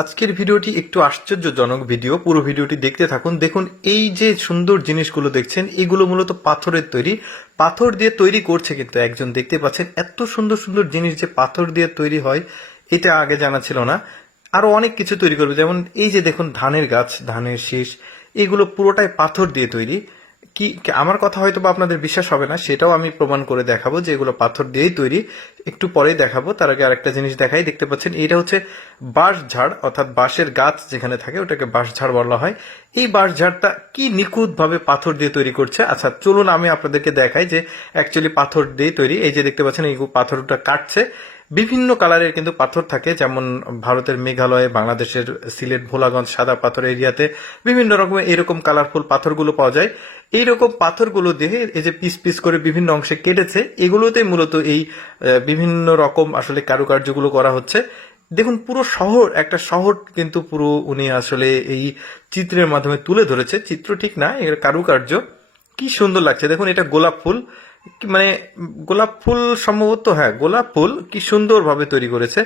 আজকের ভিডিওটি একটু আশ্চর্যজনক ভিডিও। পুরো ভিডিওটি দেখতে থাকুন। দেখুন, এই যে সুন্দর জিনিসগুলো দেখছেন, এগুলো মূলত পাথরের তৈরি। পাথর দিয়ে তৈরি করছে কিন্তু একজন, দেখতে পাচ্ছেন। এত সুন্দর সুন্দর জিনিস যে পাথর দিয়ে তৈরি হয়, এটা আগে জানা ছিল না। আরো অনেক কিছু তৈরি করবে, যেমন এই যে দেখুন ধানের গাছ, ধানের শীষ, এগুলো পুরোটাই পাথর দিয়ে তৈরি। আমার কথা হয়তো বা আপনাদের বিশ্বাস হবে না, সেটাও আমি প্রমাণ করে দেখাবো যে এগুলো পাথর দিয়েই তৈরি। একটু পরেই দেখাবো। তার আগে আরেকটা জিনিস দেখাই। দেখতে পাচ্ছেন এটা হচ্ছে বাঁশ ঝাড়, অর্থাৎ বাঁশের গাছ যেখানে থাকে ওটাকে বাঁশ ঝাড় বলা হয়। এই বাঁশ ঝাড়টা কি নিখুঁত ভাবে পাথর দিয়ে তৈরি করছে। আচ্ছা চলুন আমি আপনাদেরকে দেখাই যে অ্যাকচুয়ালি পাথর দিয়ে তৈরি। এই যে দেখতে পাচ্ছেন এই পাথরটা কাটছে। বিভিন্ন কালারের কিন্তু পাথর থাকে, যেমন ভারতের মেঘালয়, বাংলাদেশের সিলেট, ভোলাগঞ্জ সাদা পাথর এরিয়াতে বিভিন্ন রকমের এরকম কালারফুল পাথরগুলো পাওয়া যায়। এইরকম পাথরগুলো দিয়ে এই যে পিস পিস করে বিভিন্ন অংশে কেটেছে, এগুলোতে মূলত এই বিভিন্ন রকম আসলে কারুকার্যগুলো করা হচ্ছে। দেখুন পুরো শহর, একটা শহর কিন্তু পুরো উনি আসলে এই চিত্রের মাধ্যমে তুলে ধরেছে। চিত্র ঠিক না, এর কারুকার্য কি সুন্দর লাগছে। দেখুন এটা গোলাপ ফুল, মানে গোলাপ ফুল সম্ভবত, হ্যাঁ গোলাপ ফুল, কি সুন্দর ভাবে তৈরি করেছে।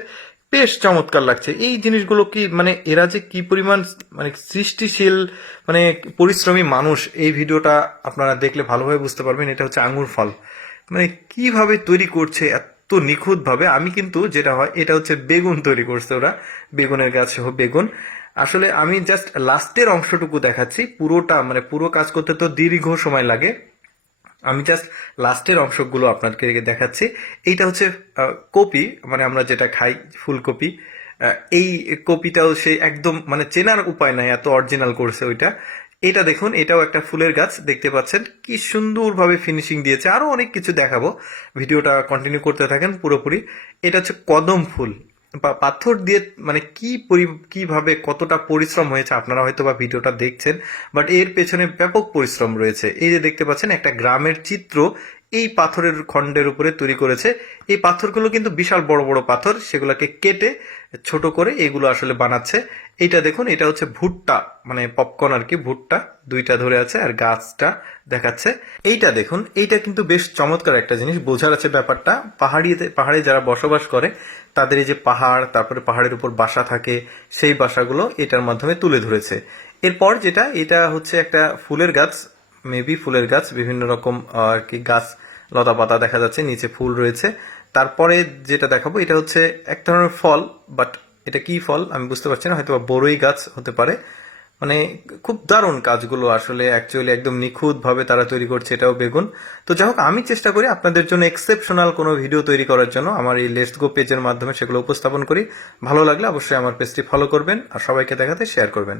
বেশ চমৎকার লাগছে এই জিনিসগুলো। কি মানে এরা যে কি পরিমাণ মানে সৃষ্টিশীল, মানে পরিশ্রমী মানুষ। এই ভিডিওটা আপনারা দেখলে ভালোভাবে বুঝতে পারবেন। এটা হচ্ছে আঙ্গুর ফল, মানে কিভাবে তৈরি করছে এত নিখুঁত ভাবে। আমি কিন্তু যেটা হয়, এটা হচ্ছে বেগুন তৈরি করছে ওরা, বেগুনের গাছ সহ বেগুন। আসলে আমি জাস্ট লাস্টের অংশটুকু দেখাচ্ছি, পুরোটা মানে পুরো কাজ করতে তো দীর্ঘ সময় লাগে। আমি জাস্ট লাস্টের অংশগুলো আপনাকে দেখাচ্ছি। এইটা হচ্ছে কপি, মানে আমরা যেটা খাই ফুলকপি। এই কপিটাও সেই একদম মানে চেনার উপায় নাই, এত অরিজিনাল করছে ওইটা। এটা দেখুন, এটাও একটা ফুলের গাছ, দেখতে পাচ্ছেন কি সুন্দরভাবে ফিনিশিং দিয়েছে। আরো অনেক কিছু দেখাবো, ভিডিওটা কন্টিনিউ করতে থাকেন পুরোপুরি। এটা হচ্ছে কদম ফুল, পাথর দিয়ে, মানে কিভাবে কতটা পরিশ্রম হয়েছে আপনারা হয়তো বা ভিডিওটা দেখছেন, বাট এর পেছনে ব্যাপক পরিশ্রম রয়েছে। এই যে দেখতে পাচ্ছেন একটা গ্রামের চিত্র এই পাথরের খণ্ডের উপরে তৈরি করেছে। এই পাথরগুলো কিন্তু বিশাল বড় বড় পাথর, সেগুলোকে কেটে ছোট করে এগুলো আসলে বানাচ্ছে। এইটা দেখুন, এটা হচ্ছে ভুট্টা, মানে পপকর্ন আর কি, ভুট্টা দুইটা ধরে আছে আর গাছটা দেখাচ্ছে। এইটা দেখুন, এইটা কিন্তু বেশ চমৎকার একটা জিনিস, বোঝার আছে ব্যাপারটা। পাহাড়ে যারা বসবাস করে তাদের এই যে পাহাড়, তারপরে পাহাড়ের উপর বাসা থাকে, সেই বাসাগুলো এটার মাধ্যমে তুলে ধরেছে। এরপর যেটা, এটা হচ্ছে একটা ফুলের গাছ, মেবি ফুলের গাছ, বিভিন্ন রকম আর কি গাছ, লতা পাতা দেখা যাচ্ছে, নিচে ফুল রয়েছে। তারপরে যেটা দেখাবো, এটা হচ্ছে এক ধরনের ফল, বাট এটা কি ফল আমি বুঝতে পারছি না, হয়তো বড়ই গাছ হতে পারে। মানে খুব দারুণ কাজগুলো আসলে, অ্যাকচুয়ালি একদম নিখুঁত ভাবে তারা তৈরি করছে। এটাও বেগুন। তো যাই হোক, আমি চেষ্টা করি আপনাদের জন্য এক্সেপশনাল কোনো ভিডিও তৈরি করার জন্য, আমার এই লেটস গো পেজের মাধ্যমে সেগুলো উপস্থাপন করি। ভালো লাগলে অবশ্যই আমার পেজটি ফলো করবেন আর সবাইকে দেখাতে শেয়ার করবেন।